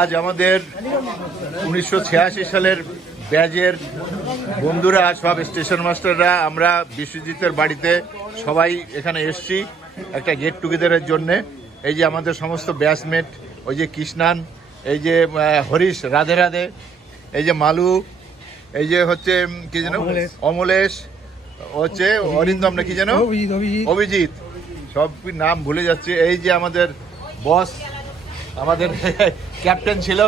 আজ আমাদের 1986 সালের ব্যাজের বন্ধুরা, সব স্টেশন মাস্টাররা, আমরা বিশ্বজিতের বাড়িতে সবাই এখানে এসছি একটা গেট টুগেদারের জন্যে। এই যে আমাদের সমস্ত ব্যাচমেট, ওই যে কৃষ্ণান, এই যে হরিশ, রাধে রাধে, এই যে মালু, এই যে হচ্ছে কি যেন অমলেশ, হচ্ছে অরিন্দম না কি যেন অভিজিৎ, সব নাম ভুলে যাচ্ছে। এই যে আমাদের বস, আমাদের ক্যাপ্টেন ছিল,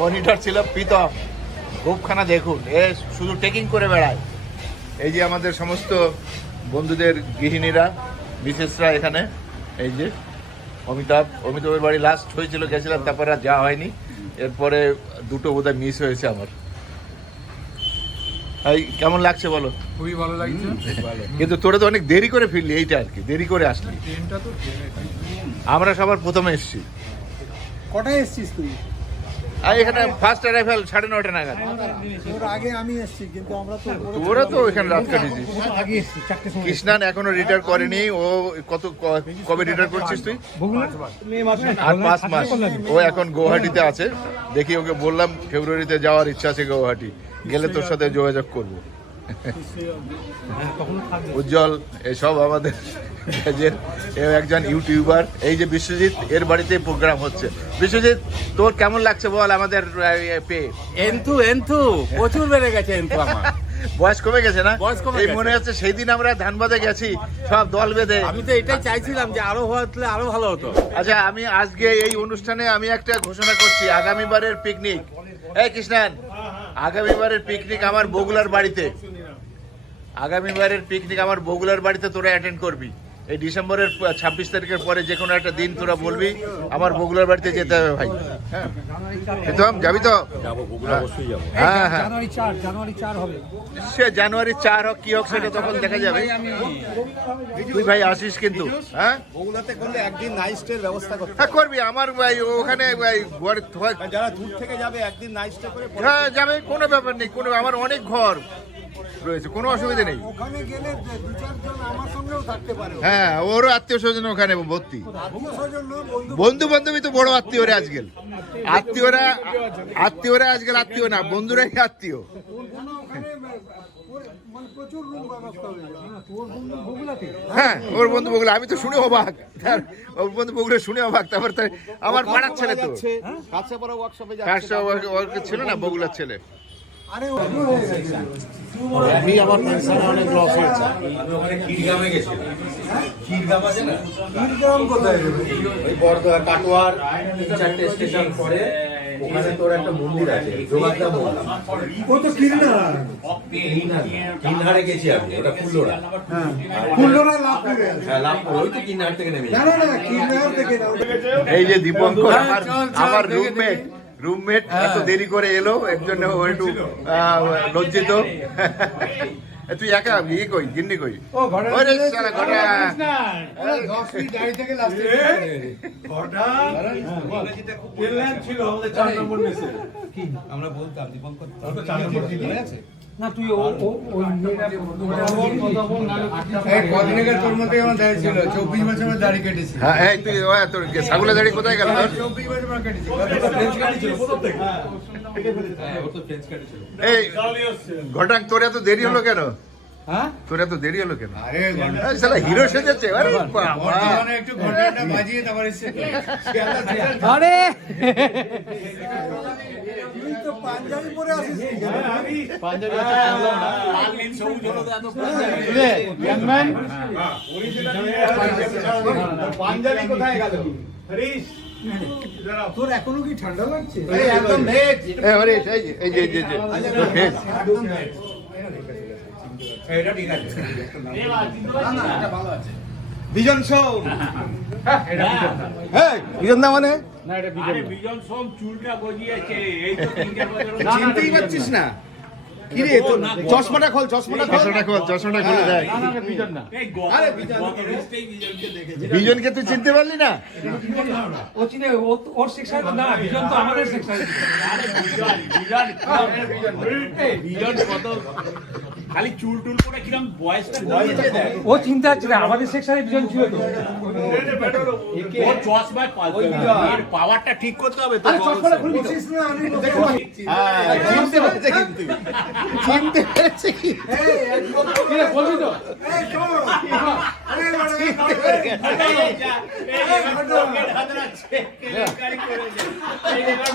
মনিটর ছিল প্রীতম। গ্রুপখানা দেখুন, এ শুধু টেকিং করে বেড়ায়। এই যে আমাদের সমস্ত বন্ধুদের গৃহিণীরা, মিসেসরা এখানে। এই যে অমিতাভের বাড়ি লাস্ট হয়েছিল, গেছিলাম, তারপরে আর যাওয়া হয়নি। এরপরে দুটো বোধহয় মিস হয়েছে আমার। এই কেমন লাগছে বলো? খুবই ভালো লাগছে। কিন্তু তোরা তো অনেক দেরি করে ফিরলি, এইটা আর কি, দেরি করে আসলি। আমরা সবার প্রথমে এসছি। কটায় এসছিস তুই? এখানে ফার্স্ট অ্যারাইভাল 9:30 নাগাদ। তোর আগে আমি এসছি, কিন্তু আমরা তো তোরা তো এখানে রাত কাটিয়েছিস। আগে এসছি 4টের সময়। কৃষ্ণান এখনো রিটায়ার করেনি। ও কবে রিটায়ার করছিস তুই? আর 5 মাস। ও এখন গৌহাটিতে আছে। দেখি, ওকে বললাম ফেব্রুয়ারিতে যাওয়ার ইচ্ছা আছে গৌহাটি, গেলে তোর সাথে যোগাযোগ করবো। উজ্জ্বল, এসব আমাদের একজন ইউটিউবার। এই যে বিশ্বজিৎ, এর বাড়িতে প্রোগ্রাম হচ্ছে। বিশ্বজিৎ, তোর কেমন লাগছে বল আমাদের পেয়ে? এন্থু প্রচুর বেড়ে গেছে এন্থু আমার। বয়স কমে গেছে না? বয়স কমে এই গেছে। মনে হচ্ছে সেই দিন আমরা ধানবাদে গেছি সব দল বেঁধে। আমি তো এটাই চাইছিলাম যে আরো হলে আরো ভালো হতো। আচ্ছা, আমি আজকে এই অনুষ্ঠানে আমি একটা ঘোষণা করছি, আগামীবারের পিকনিক, এই কৃষ্ণান, আগামীবারের পিকনিক আমার বগুলার বাড়িতে। আগামীবারের পিকনিক আমার বগুলার বাড়িতে তোরা অ্যাটেন্ড করবি। এই ডিসেম্বরের 26 তারিখের পরে যে কোনো একটা দিন তোরা বলবি, আমার বগুলার বাড়িতে যেতে হবে ভাই। হ্যাঁ, প্রীতম যাবি তো? হ্যাঁ হ্যাঁ, জানুয়ারি 4 হবে। সে জানুয়ারি 4 হোক কি হোক, সেটা তখন দেখা যাবে। তুই ভাই আসিস কিন্তু। হ্যাঁ, বগুড়াতে করলে একদিন নাইট স্টের ব্যবস্থা করতে হ্যাঁ করবি। আমার ভাই ওখানে যারা দূর থেকে যাবে একদিন নাইট স্টে করে হ্যাঁ যাবে, কোনো ব্যাপার নেই। কোনো, আমার অনেক ঘর রয়েছে, কোনো অসুবিধা নেই। ওখানে গেলে 2-4 জন আমার সঙ্গেও থাকতে পারে। হ্যাঁ, ওরও আত্মীয় স্বজন ওখানে ভর্তি। আত্মীয়স্বজন না, বন্ধু বান্ধবী তো বড় আত্মীয়রা আজকাল। আত্মীয়রা আজকাল আত্মীয় না, বন্ধুরাই আত্মীয়। ওখানে মানে প্রচুর রুম ব্যবস্থা হয়ে যাবে। তোর বন্ধু বগুলাতে? হ্যাঁ, ওর বন্ধু বগুলা। আমি তো শুনে অবাক, ওর বন্ধু বগুলা শুনে অবাক। তারপর আমার পাড়ার ছেলে তো, কাছেপাড়া ওয়ার্কশপে ছিল না বগুলার ছেলে। আরে ওগুলো হয়ে গেছে। আমার পেনশনে অনেক লস হয়েছে। কিরগ্রাম কোথায় যাবে? ওই বড়দোয়া কাটোয়ার 3-4টে স্টেশন পরে ওখানে তোর একটা মন্দির আছে, যোগাত্মা মন্দির। ও তো কিরনা। কিনহারে গেছি আমি, ওটা ফুল্লোড়া। হ্যাঁ, ফুলডোরা লাভ করে। হ্যাঁ, লাভপুর, ওই তো কিনহার থেকে নেমে না না না, কিরনার থেকে না। এই যে দীপঙ্কর, আমার রুমমেট এত দেরি করে এলো, এর জন্য ও একটু লজ্জিত। তুই একা ইয়ে কই, গিন্নি কই? ওরে শালা ঘটা। আমরা বলতাম দীপঙ্কর না তুই ওই তোর মধ্যে আমার দাঁড়িয়ে ছিল 24 বছর আমার দাড়ি কেটেছি। হ্যাঁ, এই তুই তোর ছাগলের দাড়ি কোথায় গেল? 24 বছর আমার কেটেছি। এই ঘটাং, তোর এত দেরি হলো কেন? হ্যাঁ, তোর এত দেরি হলো কেন? আরে এই শালা হিরো সেজেছে। আরে বাবা, বর্তমানে একটু ঘন্টাটা বাজিয়ে তারপর এসে আরে তুই তো পাঞ্জাবি পরে আসিস। পাঞ্জাবি লাল নীল সবুজ হলো এত পাঞ্জাবি কোথায় গেল? হরিশ, তোর এখনো কি ঠান্ডা লাগছে? একদম ভেজ। এই হরিশ, এই যে তোর ফেস। এটা ঠিক আছে। না এটা ভালো আছে। বিজন সোম। হ্যাঁ, বিজন দা মানে? বিজন সোম চুলটা গজিয়েছে, এই তো 3 বছর। চিনতেই পারছিস না? কি রে তোর চশমাটা খোল, চশমাটা খোল। চশমাটা খুলে দেয়। এই আরে গত লিস্টেই বিজনকে দেখেছি। বিজনকে তুই চিনতে পারলি না? ও চিনে, ওর সেকশন না, বিজন তো আমাদের সেকশন। আরে বিজন কত খালি চুল টুল করে কিরম বয়সটা ও চিন্তা হচ্ছে না আমাদের সেকশনে দুজন ছিল তো ও চশমায় এর পাওয়ারটা ঠিক করতে হবে তো আরে চশমাটা খুলবি তো চিনতে পেরেছে কিন্তু চিনতে পেরেছে কি কি রে, বলবি তো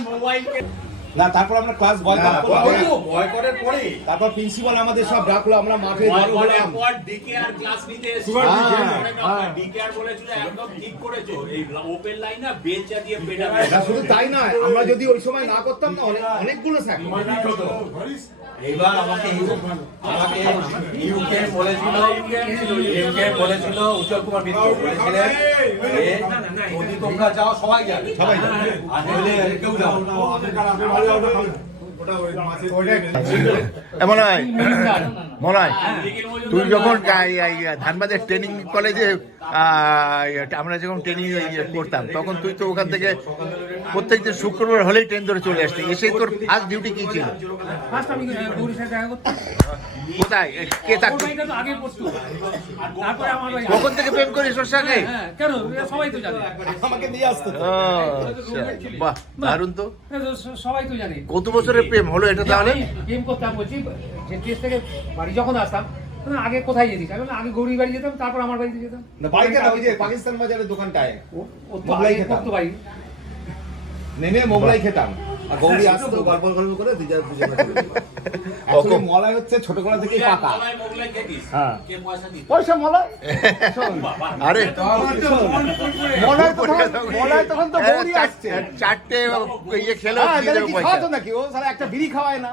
মোবাইল না তারপর আমরা ক্লাস বয় করার পরে তারপর প্রিন্সিপাল আমাদের সব ডাকলো আমরা মাঠে জড়ো হলাম ডিকেআর ক্লাস নিতে ডিকেআর বলেছিল একদম ঠিক করেছো এই ওপেন লাইন না বেঞ্চা দিয়ে পেটাবে না, শুধু তাই নয় আমরা যদি ওই সময় না করতাম না অনেকগুলো থাকতো। এইবার আমাকে ইউকে বলেছিল উজ্জ্বল কুমার মিত্র বলেছিলেন যে যদি তোমরা যাও সবাই যাবে আর নইলে কেউ যাও না। মনে হয় মনে হয় তুই যখন ধানবাদের ট্রেনিং কলেজে আমরা যখন ট্রেনিং করতাম তখন তুই তো ওখান থেকে প্রত্যেকদিন শুক্রবার হলেই ট্রেন ধরে চলে আসতি এসে তোর ফার্স্ট ডিউটি কি ছিল? ফার্স্ট আমি গৌরীর সাথে দেখা করতাম কোথায় কে থাকতো? ওইটা তো আগে পড়তো তারপরে আমার ভাই কখন থেকে প্রেম করিস ওর সঙ্গে? হ্যাঁ কেন এরা সবাই তো জানে আমাকে নিয়ে আসতো ও, আচ্ছা, বাহ দারুণ তো। এরা তো সবাই তো জানে কত বছরের প্রেম হলো এটা তাহলে? গেম করতাম বলছি যে দেশ থেকে বাড়ি যখন আসতাম তখন আগে কোথায় যেতিস আমি বললাম, আগে গৌরীর বাড়ি যেতাম তারপর আমার বাড়িতে যেতাম না বাড়িতে না ওই যে পাকিস্তান বাজারের দোকানটায় ও তো মোগলাই আগে খেতাম। করতো বাড়ি নেমে মোগলাই খেতাম আর গৌরী আসতো গল্প করে কখন? মলাই হচ্ছে ছোটবেলা থেকেই পাকা। মোগলাই খেতিস হ্যাঁ কে পয়সা দিত পয়সা মলাই আরে মলাই তখন তো গৌরী আসছে চারটে ইয়ে খেলো হ্যাঁ, দিয়ে তাহলে দেবো কি পয়সা। খাওয়াতো নাকি ও সারা একটা বিড়ি খাওয়ায় না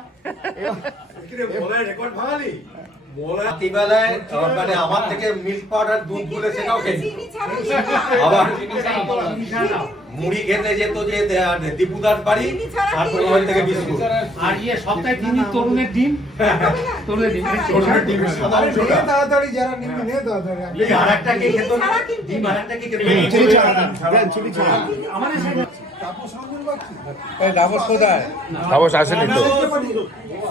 রাত্রিবেলায় মানে আমার থেকে মিল্ক পাউডার দুধ গুলে সেটাও খেত আবার মুড়ি খেতে যেত যে দীপুদার বাড়ি তারপর ওখান থেকে বিস্কুট আর ইয়ে সপ্তাহে 3 দিন তরুণের ডিম তাড়াতাড়ি যারা নিবি নে তাড়াতাড়ি আর একটা কে খেত না ডিম আর একটা কে খেত চিনি ছাড়া চিনি ছাড়া আমাদের সেখানে তাপস রঞ্জন বাগচি এই দাবস কোথায়? তাপস আসেনি তো।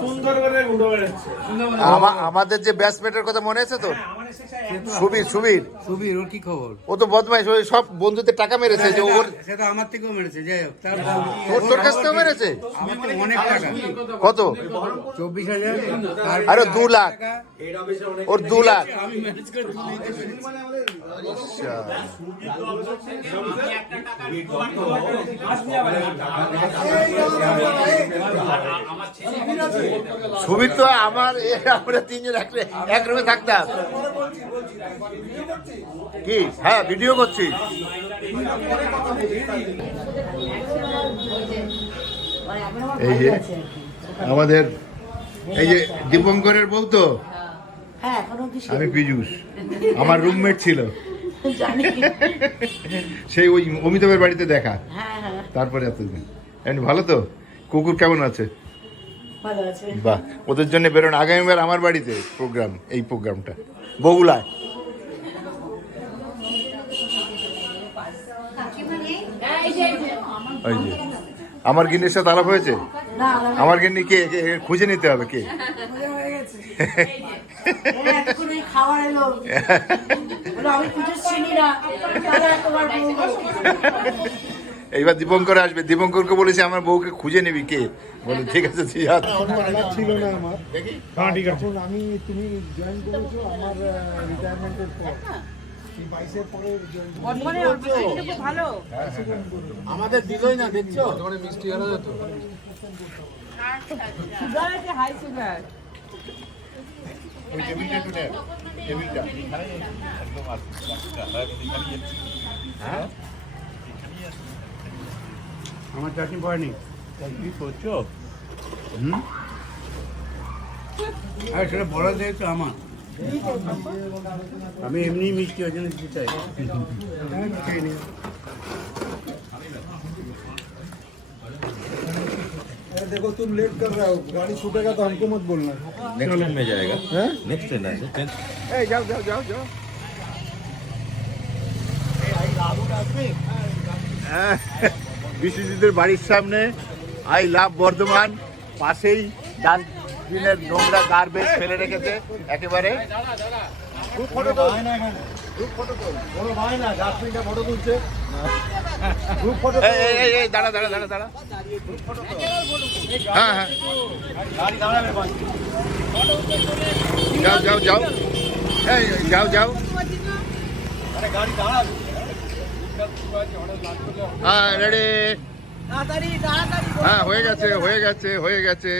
সুন্দরবনের গুঁড়ো বেড়াচ্ছে আমাদের যে ব্যাচমেটের কথা মনে আছে তো? সুবীর সুবীর সুবীর ওর কি খবর? ও তো বদমাইশ ওই সব বন্ধুদের টাকা মেরেছে যে ওর সেটা আমার থেকেও মেরেছে যাই হোক তার তোর কাছ থেকে মেরেছে আমার তো অনেক টাকা কত? 24,000 আরে 2 লাখ ওর 2 লাখ আমি ম্যানেজ করে সুবীর তো আমার আমরা তিনজন এক রুমে থাকতাম কি হ্যাঁ ভিডিও করছি এই যে আমাদের এই যে দীপঙ্করের বউ তো আমি পীযূষ আমার রুমমেট ছিল সেই ওই অমিতাভের বাড়িতে দেখা তারপরে এতদিন এমনি ভালো তো কুকুর কেমন আছে বাহ ওদের জন্য বেরোন আগামীবার আমার বাড়িতে প্রোগ্রাম এই প্রোগ্রামটা বগুলায় ওই যে আমার গিন্নির সাথে আলাপ হয়েছে আমার গিন্নি কে খুঁজে নিতে হবে কে খাওয়ার এলো আমি কিছু চিনি না এইবার দীপঙ্কর আসবে দীপঙ্করকে বলেছি আমার বউকে খুঁজে নিবি কে বলে ঠিক আছে তুই হাত ছিল না আমার যখন আমি তুমি জয়েন করেছো আমার রিটায়ারমেন্টের পর 22-এর পরে আমাদের দিলই না দেখছো ওই টেবিলটা একটু নে টেবিলটা একদম হ্যাঁ আমার চাকরি পড়েনি কি করছো আর সেটা বলা যায় তো আমার আমি এমনি মিষ্টি ওই জন্য দিতে চাই देखो तुम लेट कर रहे हो गाड़ी छूटेगा तो हमको मत बोलना नेक्स्ट ट्रेन में जाएगा नेक्स्ट ट्रेन है যাও যাও যাও যাও বিশ্বজিতের বাড়ির সামনে আই লাভ বর্ধমান পাশেই ডান ডাস্টবিনের নোংরা গার্বেজ ফেলে রেখেছে একেবারে। এই দাঁড়া দাঁড়া দাঁড়া দাঁড়া, হ্যাঁ হ্যাঁ যাও যাও যাও, এই যাও যাও, হ্যাঁ রেডি, হ্যাঁ হয়ে গেছে হয়ে গেছে হয়ে গেছে।